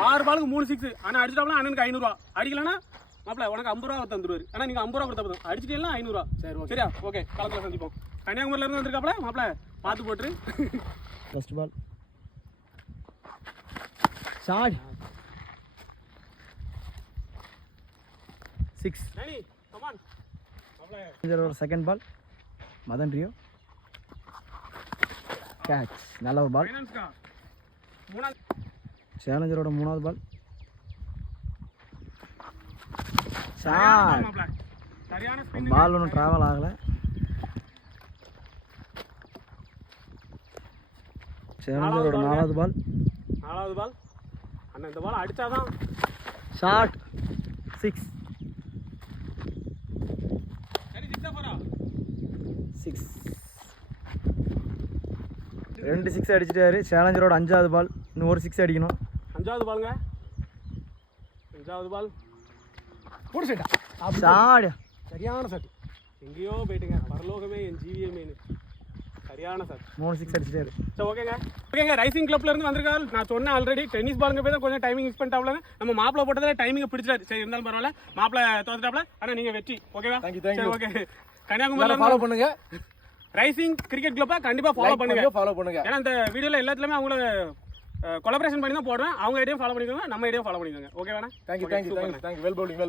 6 பாலுக்கு 3 6. ஆனால் அடிச்சிட்டாப்ல அண்ணனுக்கு 500 ரூபா. அடிக்கலன்னா மாப்பிள்ள உனக்கு 50 ரூபா தந்துருவாரு. ஆனால் நீங்கள் 50 ரூபா கொடுத்தா போதும். அடிச்சிட்டீங்கன்னா 500 ரூபா. சரி ஓகே. சரியா ஓகே. காலத்தில் சந்திப்போம். கன்னியாகுமரியிலேருந்து வந்திருக்காப்ல மாப்பிள்ள பார்த்து போட்டுரு. First ball shot 6. Danny come on மாப்பிள்ள. ஒரு second ball Madan Rio catch. நல்ல ஒரு பால். ஃபைனான்ஸ்கா மூணாவது சேலஞ்சரோட 3வது பால் சரியான ஷாட். சரியான ஸ்பின். பால் ஒன்றும் ட்ராவல் ஆகலை. சேலஞ்சரோட 4வது பால் 4வது பால். அண்ணா இந்த பால் அடிச்சாதான் ஷாட் 6. சரி 6 போறா. 6 2 6 அடிச்சிட்டாரு. சேலஞ்சரோட 5வது பால். இன்னும் ஒரு 6 அடிக்கணும். 5வது பாலுங்க. 5வது பால் போடு செட்டா. ஷாட் சரியான சட். எங்கேயோ போயிட்டுங்க. பரலோகமே என் ஜீவியமேனு. சரியான சட். 3 6 அடிச்சிட்டாரு. சரி ஓகேங்க. ஓகேங்க ரைசிங் கிளப்ல இருந்து வந்திருக்காரு. நான் சொன்னேன் ஆல்ரெடி டென்னிஸ் பாலுங்க போய் தான் கொஞ்சம் டைமிங் மிஸ் பண்ணிட்டாப்ல. நம்ம மாப்பிள போட்டதில் டைமிங்கை பிடிச்சாரு. சரி இருந்தாலும் பரவாயில்ல. மாப்பிள தோத்துட்டாப்ல. ஆனால் நீங்கள் வெற்றி. ஓகேவா? சரி ஓகே. கன்னியாகுமரியில ஃபாலோ பண்ணுங்க. ரைசிங் கிரிக்கெட் கிளப்பை கண்டிப்பாக ஃபாலோ பண்ணுங்க. ஏன்னா இந்த வீடியோவில் எல்லாத்துலேயுமே அவங்கள கொலாபரேஷன் பண்ணி தான் போடுறேன். அவங்க ஐடியா ஃபாலோ பண்ணிக்கோங்க, நம்ம ஐடியா ஃபாலோ பண்ணிக்கோங்க. ஓகேவாண்ணா? Thank you well bowling.